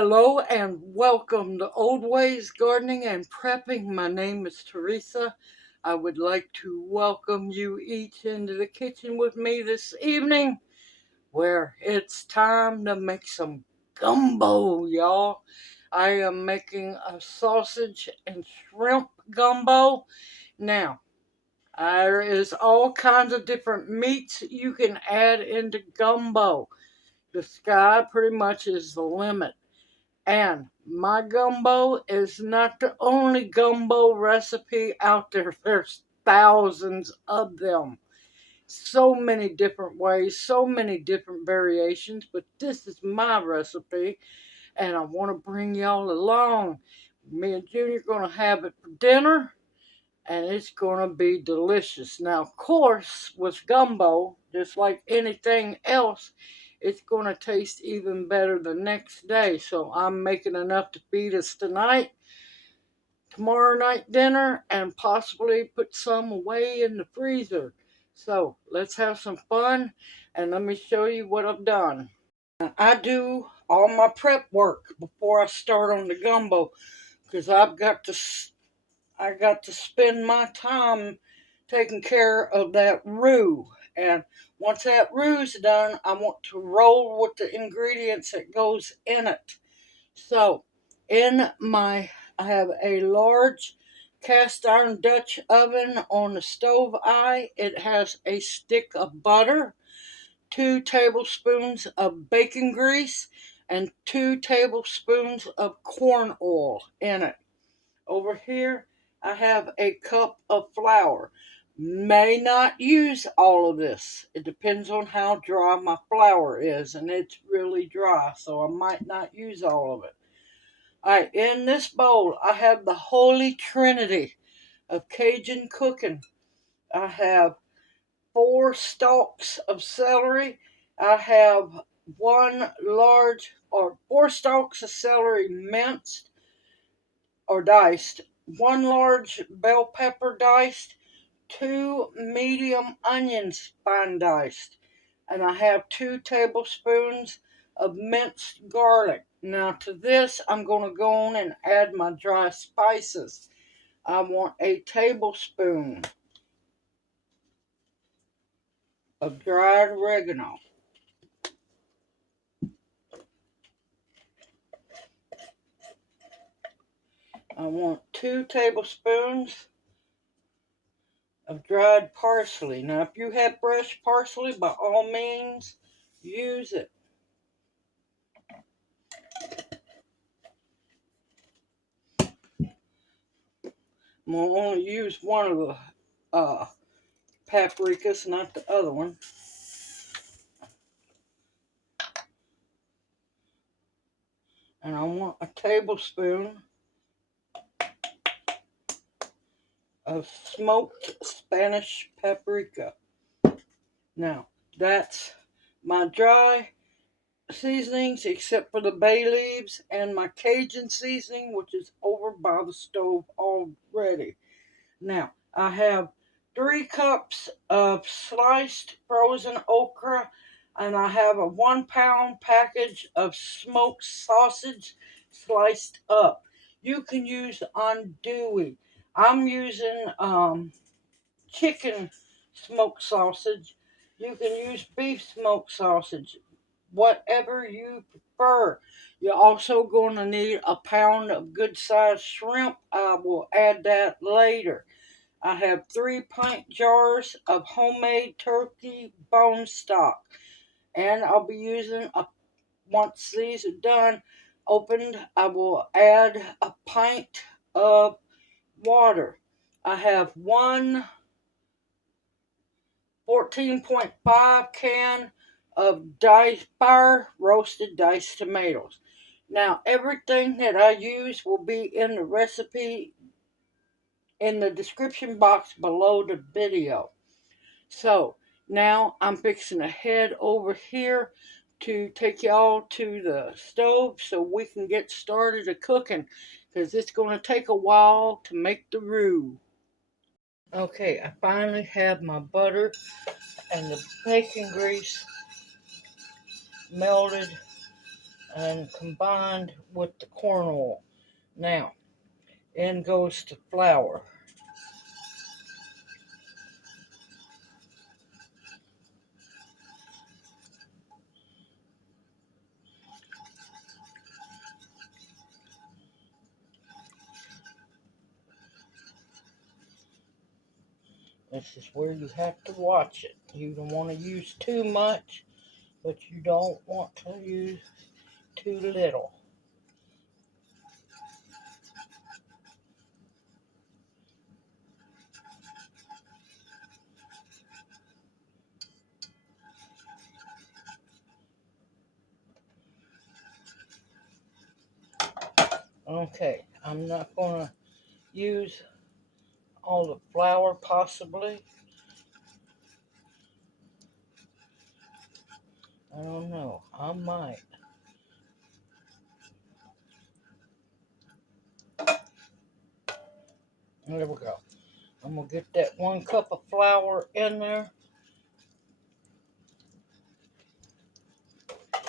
Hello and welcome to Old Ways Gardening and Prepping. My name is Teresa. I would like to welcome you each into the kitchen with me this evening where it's time to make some gumbo, y'all. I am making a sausage and shrimp gumbo. Now, there is all kinds of different meats you can add into gumbo. The sky pretty much is the limit. And my gumbo is not the only gumbo recipe out there. There's thousands of them. So many different ways, so many different variations, but this is my recipe, and I want to bring y'all along. Me and Junior are going to have it for dinner, and it's going to be delicious. Now, of course, with gumbo, just like anything else, it's going to taste even better the next day. So I'm making enough to feed us tonight, tomorrow night dinner, and possibly put some away in the freezer. So let's have some fun, and let me show you what I've done. I do all my prep work before I start on the gumbo because I got to spend my time taking care of that roux. And once that roux is done, I want to roll with the ingredients that goes in it. So, I have a large cast iron Dutch oven on the stove eye. It has a stick of butter, 2 tablespoons of bacon grease, and 2 tablespoons of corn oil in it. Over here, I have a cup of flour. May not use all of this. It depends on how dry my flour is, and it's really dry, so I might not use all of it. Alright, in this bowl, I have the holy trinity of Cajun cooking. I have 4 stalks of celery. I have 4 stalks of celery minced or diced, 1 large bell pepper diced, 2 medium onions fine diced, and I have 2 tablespoons of minced garlic. Now to this, I'm going to go on and add my dry spices. I want a tablespoon of dried oregano. I want 2 tablespoons of dried parsley. Now, if you have fresh parsley, by all means, use it. I'm going to only use one of the paprikas, not the other one. And I want a tablespoon of smoked Spanish paprika. Now, that's my dry seasonings except for the bay leaves and my Cajun seasoning, which is over by the stove already. Now, I have 3 cups of sliced frozen okra, and I have a 1-pound package of smoked sausage sliced up. You can use andouille. I'm using chicken smoked sausage. You can use beef smoked sausage, whatever you prefer. You're also going to need a pound of good sized shrimp. I will add that later. I have 3 pint jars of homemade turkey bone stock. And I'll be using once these are done, opened, I will add a pint of water. I have 1 14.5 can of fire roasted diced tomatoes. Now, everything that I use will be in the recipe in the description box below the video. So, now I'm fixing to head over here to take y'all to the stove so we can get started to cooking, because it's going to take a while to make the roux. Okay, I finally have my butter and the bacon grease melted and combined with the corn oil. Now, in goes the flour. This is where you have to watch it. You don't want to use too much, but you don't want to use too little. Okay, I'm not going to use all the flour possibly. I don't know. I might. There we go. I'm going to get that 1 cup of flour in there.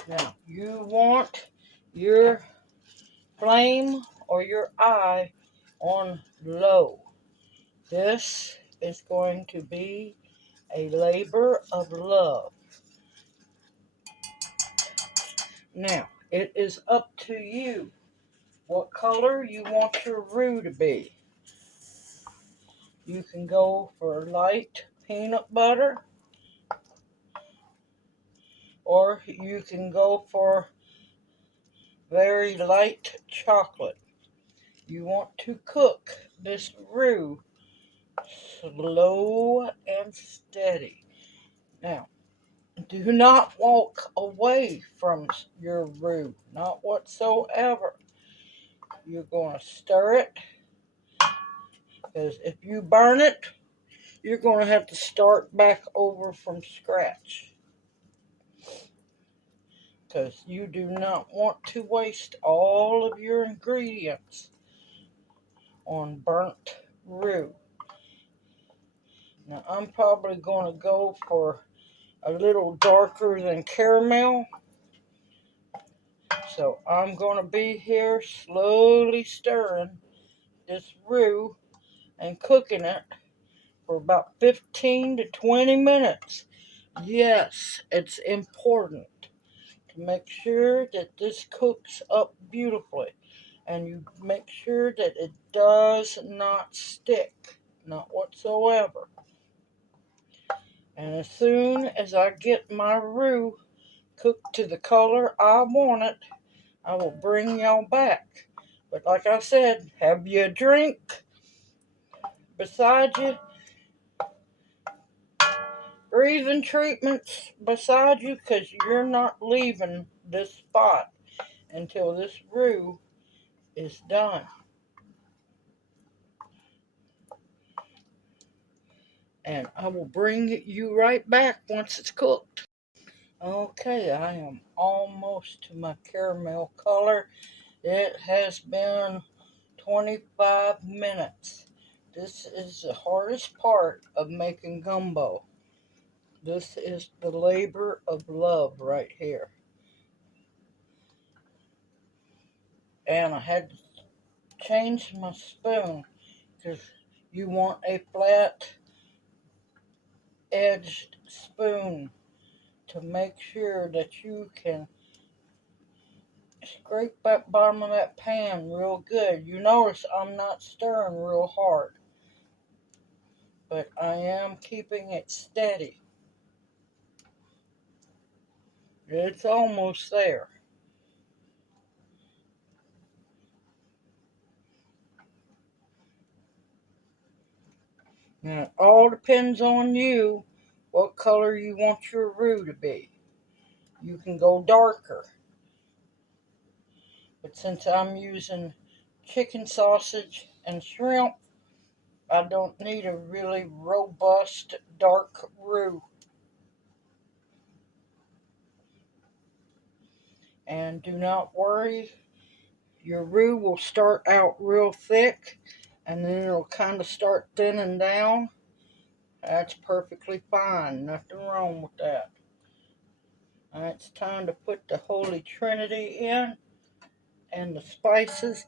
Now, you want your flame or your eye on low. This is going to be a labor of love. Now, it is up to you what color you want your roux to be. You can go for light peanut butter, or you can go for very light chocolate. You want to cook this roux slow and steady. Now, do not walk away from your roux, not whatsoever. You're going to stir it, because if you burn it, you're going to have to start back over from scratch. Because you do not want to waste all of your ingredients on burnt roux. Now, I'm probably going to go for a little darker than caramel. So I'm going to be here slowly stirring this roux and cooking it for about 15 to 20 minutes. Yes, it's important to make sure that this cooks up beautifully, and you make sure that it does not stick, not whatsoever. And as soon as I get my roux cooked to the color I want it, I will bring y'all back. But like I said, have you a drink beside you, breathing treatments beside you, because you're not leaving this spot until this roux is done. And I will bring you right back once it's cooked. Okay, I am almost to my caramel color. It has been 25 minutes. This is the hardest part of making gumbo. This is the labor of love right here. And I had to change my spoon, because you want a flat edged spoon to make sure that you can scrape that bottom of that pan real good. You notice I'm not stirring real hard, but I am keeping it steady. It's almost there. Now, it all depends on you what color you want your roux to be. You can go darker, but since I'm using chicken sausage and shrimp, I don't need a really robust dark roux. And do not worry, your roux will start out real thick, and then it'll kind of start thinning down. That's perfectly fine. Nothing wrong with that. Now it's time to put the Holy Trinity in and the spices.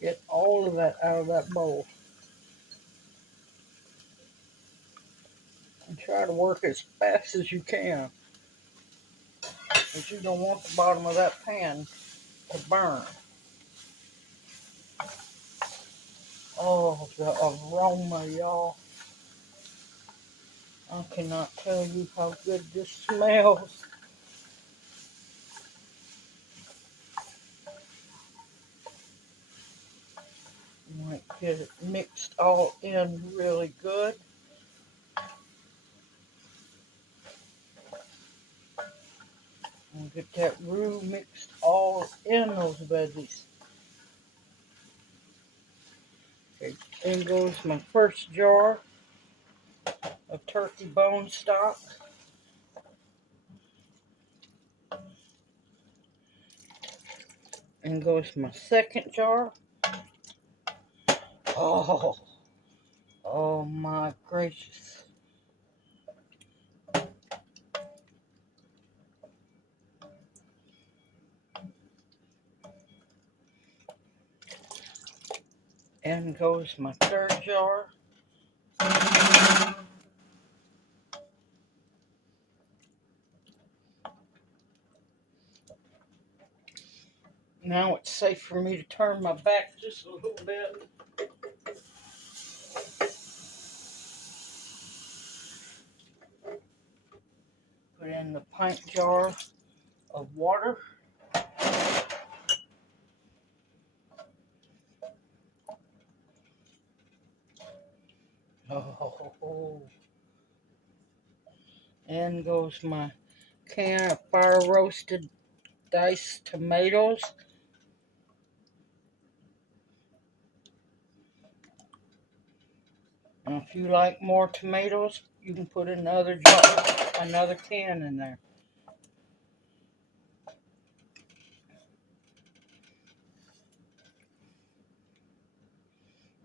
Get all of that out of that bowl. And try to work as fast as you can, because you don't want the bottom of that pan to burn. Oh, the aroma, y'all. I cannot tell you how good this smells. You might get it mixed all in really good. And get that roux mixed all in those veggies. Okay, in goes my first jar of turkey bone stock. In goes my second jar. Oh, oh my gracious. In goes my third jar. Now it's safe for me to turn my back just a little bit. Put in the pint jar of water. Oh, in goes my can of fire roasted diced tomatoes. And if you like more tomatoes, you can put another jar, another can in there.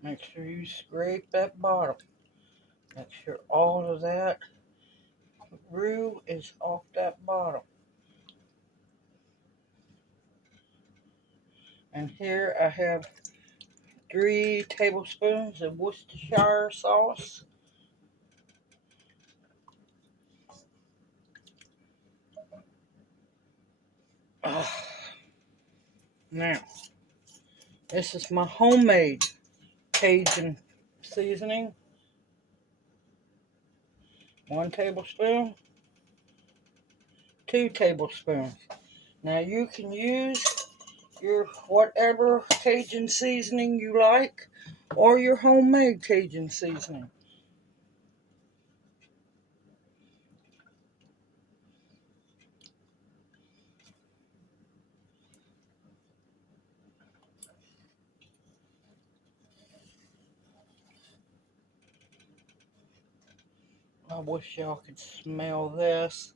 Make sure you scrape that bottom. Make sure all of that roux is off that bottom. And here I have 3 tablespoons of Worcestershire sauce. Now, this is my homemade Cajun seasoning. 1 tablespoon, 2 tablespoons. Now you can use your whatever Cajun seasoning you like, or your homemade Cajun seasoning. I wish y'all could smell this.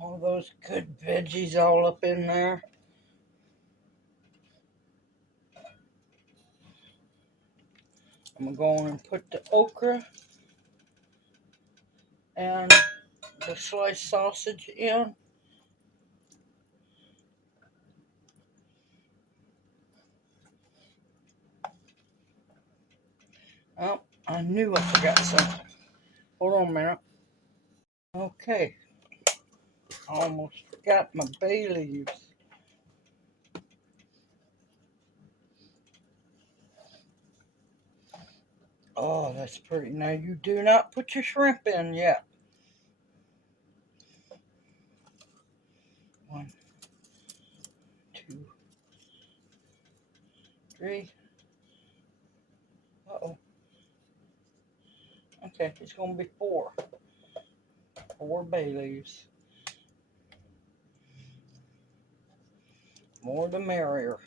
All those good veggies all up in there. I'm going to go and put the okra and the sliced sausage in. Oh, I knew I forgot something. Hold on a minute. Okay, I almost forgot my bay leaves. Oh, that's pretty. Now you do not put your shrimp in yet. 1, 2, 3. Uh-oh. Okay, it's going to be 4. 4 bay leaves. More the merrier.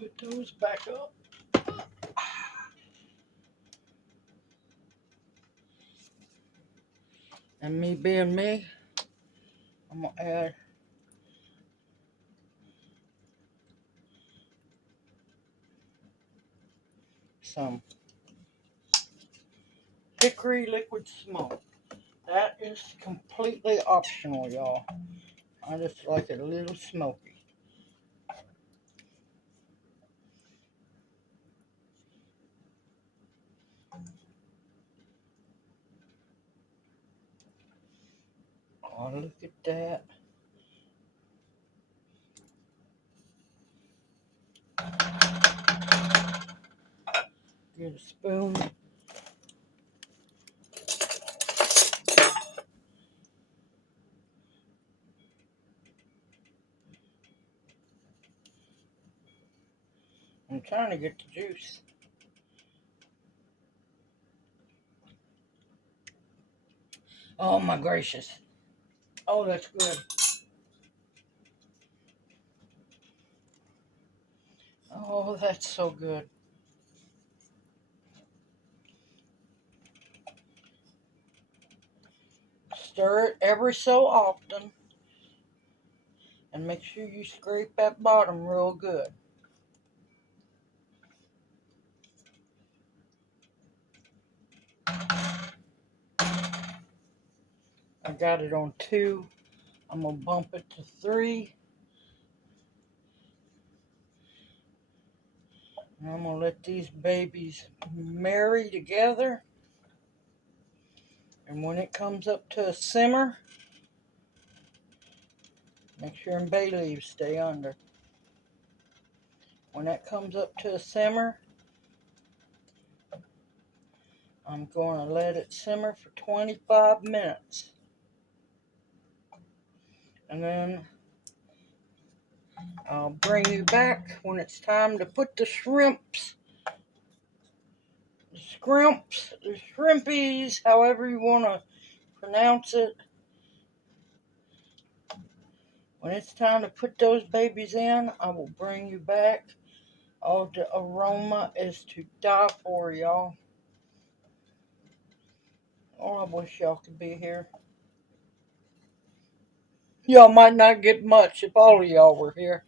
Put those back up. And me being me, I'm going to add some hickory liquid smoke. That is completely optional, y'all. I just like it a little smoky. Oh, look at that. Get a spoon. I'm trying to get the juice. Oh my gracious. Oh, that's good. Oh, that's so good. Stir it every so often. And make sure you scrape that bottom real good. I got it on 2. I'm going to bump it to 3. And I'm going to let these babies marry together. And when it comes up to a simmer, make sure them bay leaves stay under. When that comes up to a simmer, I'm going to let it simmer for 25 minutes. And then I'll bring you back when it's time to put the shrimps, the shrimpies, however you want to pronounce it. When it's time to put those babies in, I will bring you back. Oh, the aroma is to die for, y'all. Oh, I wish y'all could be here. Y'all might not get much if all of y'all were here.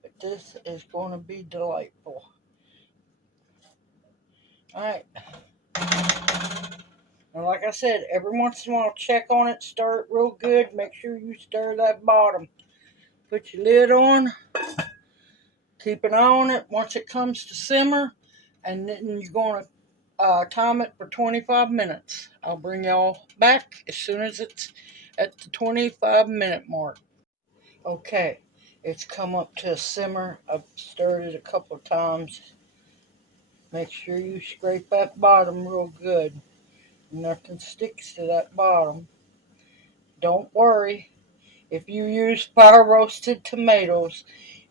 But this is going to be delightful. Alright. And like I said, every once in a while, check on it, stir it real good. Make sure you stir that bottom. Put your lid on. Keep an eye on it once it comes to simmer. And then you're going to time it for 25 minutes. I'll bring y'all back as soon as it's at the 25-minute mark. Okay, it's come up to a simmer. I've stirred it a couple of times. Make sure you scrape that bottom real good. Nothing sticks to that bottom. Don't worry. If you use fire roasted tomatoes,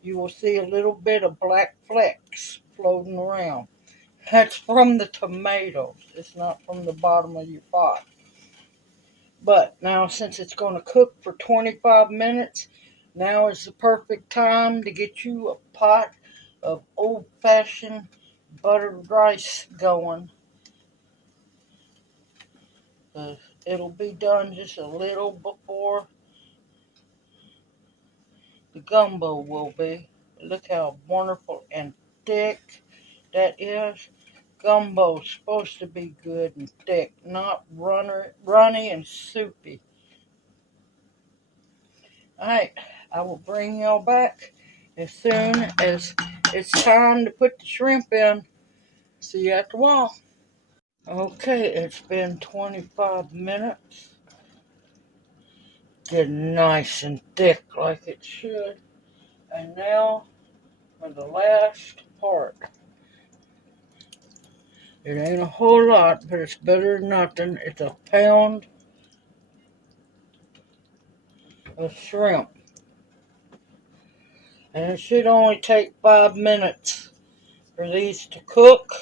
you will see a little bit of black flecks floating around. That's from the tomatoes. It's not from the bottom of your pot. But now, since it's going to cook for 25 minutes, now is the perfect time to get you a pot of old-fashioned buttered rice going. It'll be done just a little before the gumbo will be. Look how wonderful and thick that is. Gumbo's supposed to be good and thick, not runny and soupy. Alright, I will bring y'all back as soon as it's time to put the shrimp in. See you at the wall. Okay, it's been 25 minutes. Getting nice and thick like it should. And now for the last part. It ain't a whole lot, but it's better than nothing. It's a pound of shrimp. And it should only take 5 minutes for these to cook.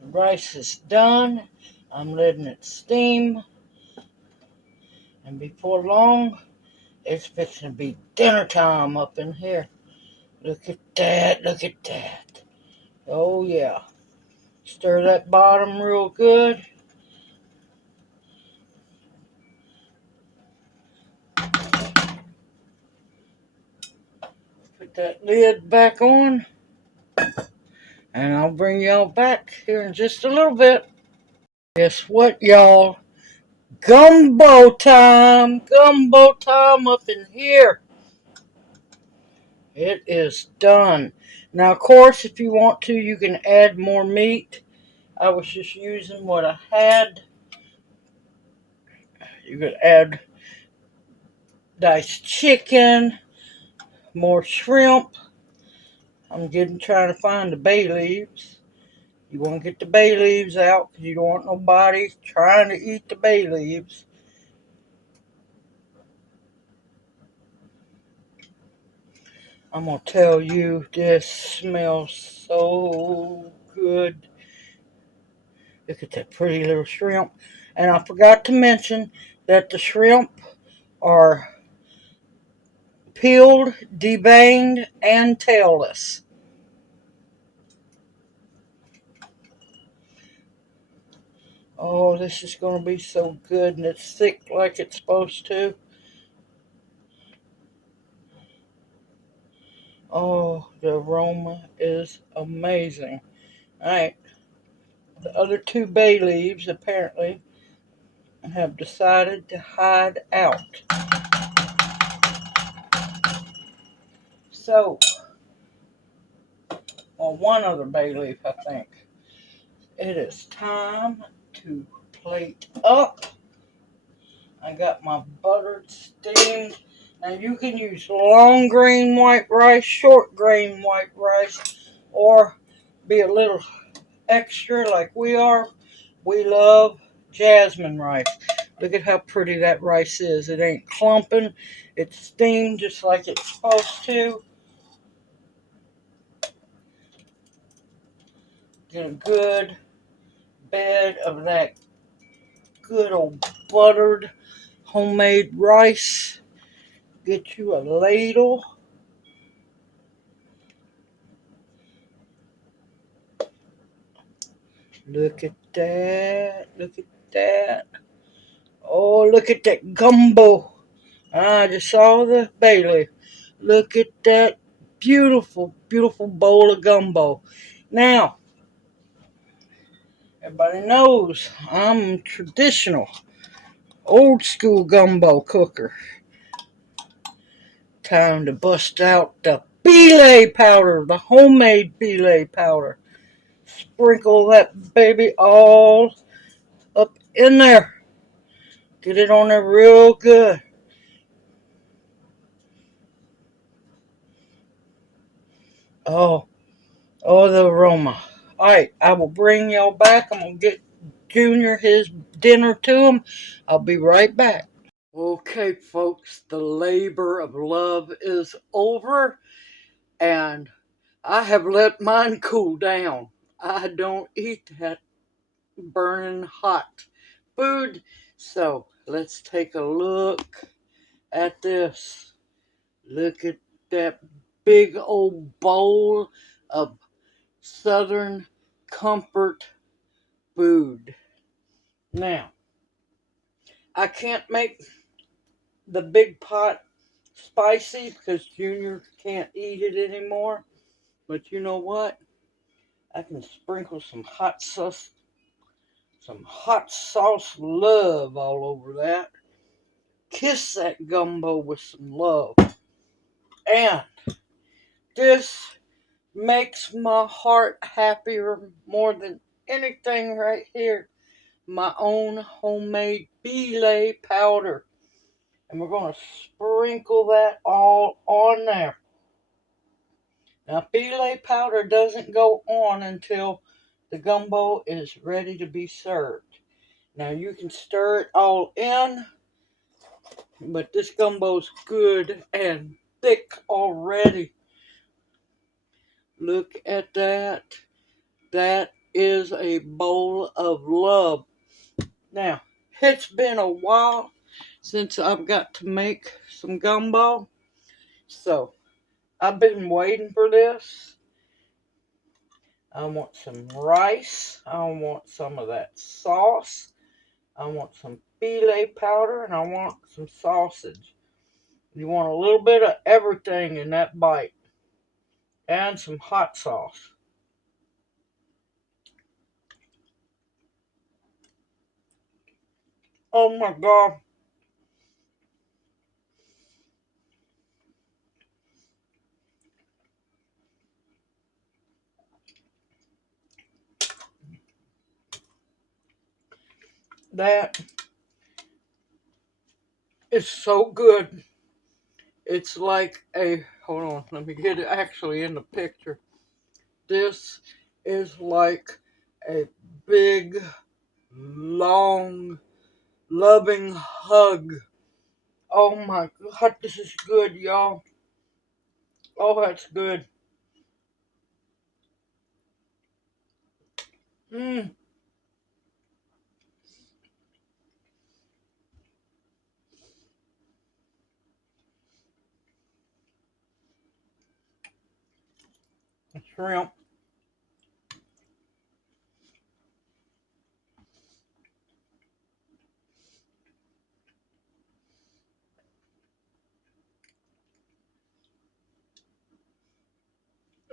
The rice is done. I'm letting it steam. And before long, It's fixing to be dinner time up in here. Look at that, look at that. Oh yeah. Stir that bottom real good. Put that lid back on. And I'll bring y'all back here in just a little bit. Guess what, y'all? Gumbo time! Gumbo time up in here. It is done. Now, of course, if you want to, you can add more meat. I was just using what I had. You could add diced chicken, more shrimp. I'm trying to find the bay leaves. You want to get the bay leaves out because you don't want nobody trying to eat the bay leaves. I'm going to tell you, this smells so good. Look at that pretty little shrimp. And I forgot to mention that the shrimp are peeled, deveined, and tailless. Oh, this is going to be so good, and it's thick like it's supposed to. Oh, the aroma is amazing. Alright, the other two bay leaves apparently have decided to hide out. So, or one other bay leaf, I think. It is time to plate up. I got my buttered steamed. Now you can use long grain white rice, short grain white rice, or be a little extra like we are. We love jasmine rice. Look at how pretty that rice is. It ain't clumping. It's steamed just like it's supposed to. Get a good bed of that good old buttered homemade rice. Get you a ladle. Look at that. Look at that. Oh, look at that gumbo. I just saw the bay leaf. Look at that beautiful, beautiful bowl of gumbo. Now, everybody knows I'm traditional, old school gumbo cooker. Time to bust out the belay powder, the homemade belay powder. Sprinkle that baby all up in there. Get it on there real good. Oh, oh, the aroma. All right, I will bring y'all back. I'm going to get Junior his dinner to him. I'll be right back. Okay, folks, the labor of love is over, and I have let mine cool down. I don't eat that burning hot food. So let's take a look at this. Look at that big old bowl of Southern comfort food. Now, I can't make the big pot spicy because Junior can't eat it anymore. But you know what? I can sprinkle some hot sauce love all over that. Kiss that gumbo with some love. And this makes my heart happier more than anything right here. My own homemade belay powder. And we're going to sprinkle that all on there. Now, belay powder doesn't go on until the gumbo is ready to be served. Now, you can stir it all in, but this gumbo's good and thick already. Look at that. That is a bowl of love. Now, it's been a while since I've got to make some gumbo. So I've been waiting for this. I want some rice. I want some of that sauce. I want some filet powder, and I want some sausage. You want a little bit of everything in that bite. And some hot sauce. Oh my God. That is so good. It's like hold on, let me get it actually in the picture. This is like a big, long, loving hug. Oh my God, this is good, y'all. Oh, that's good. Mmm. Shrimp.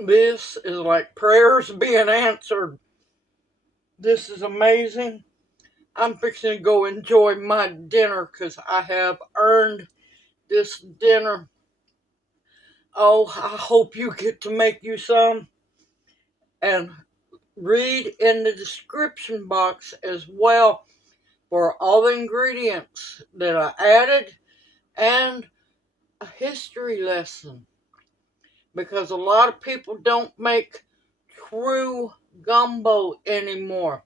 This is like prayers being answered. This is amazing. I'm fixing to go enjoy my dinner because I have earned this dinner. Oh, I hope you get to make you some. And read in the description box as well for all the ingredients that I added and a history lesson. Because a lot of people don't make true gumbo anymore.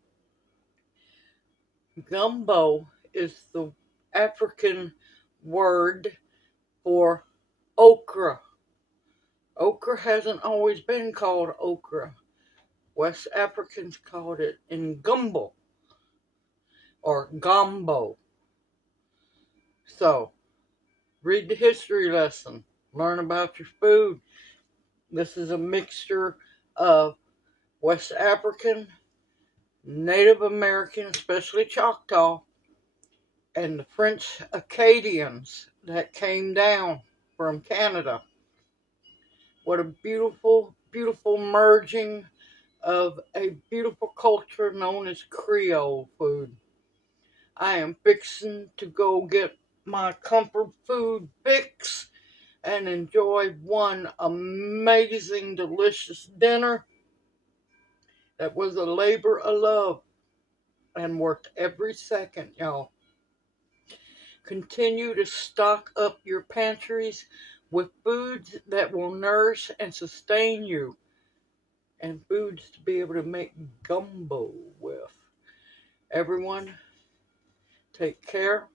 Gumbo is the African word for okra. Okra hasn't always been called okra. West Africans called it ngombo or gombo. So, read the history lesson. Learn about your food. This is a mixture of West African, Native American, especially Choctaw, and the French Acadians that came down from Canada. What a beautiful, beautiful merging of a beautiful culture known as Creole food. I am fixing to go get my comfort food fix and enjoy one amazing, delicious dinner that was a labor of love and worth every second, y'all. Continue to stock up your pantries with foods that will nourish and sustain you, and foods to be able to make gumbo with. Everyone, take care.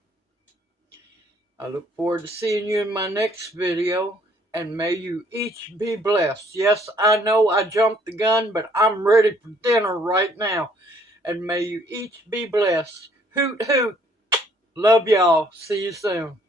I look forward to seeing you in my next video, and may you each be blessed. Yes, I know I jumped the gun, but I'm ready for dinner right now. And may you each be blessed. Hoot, hoot. Love y'all. See you soon.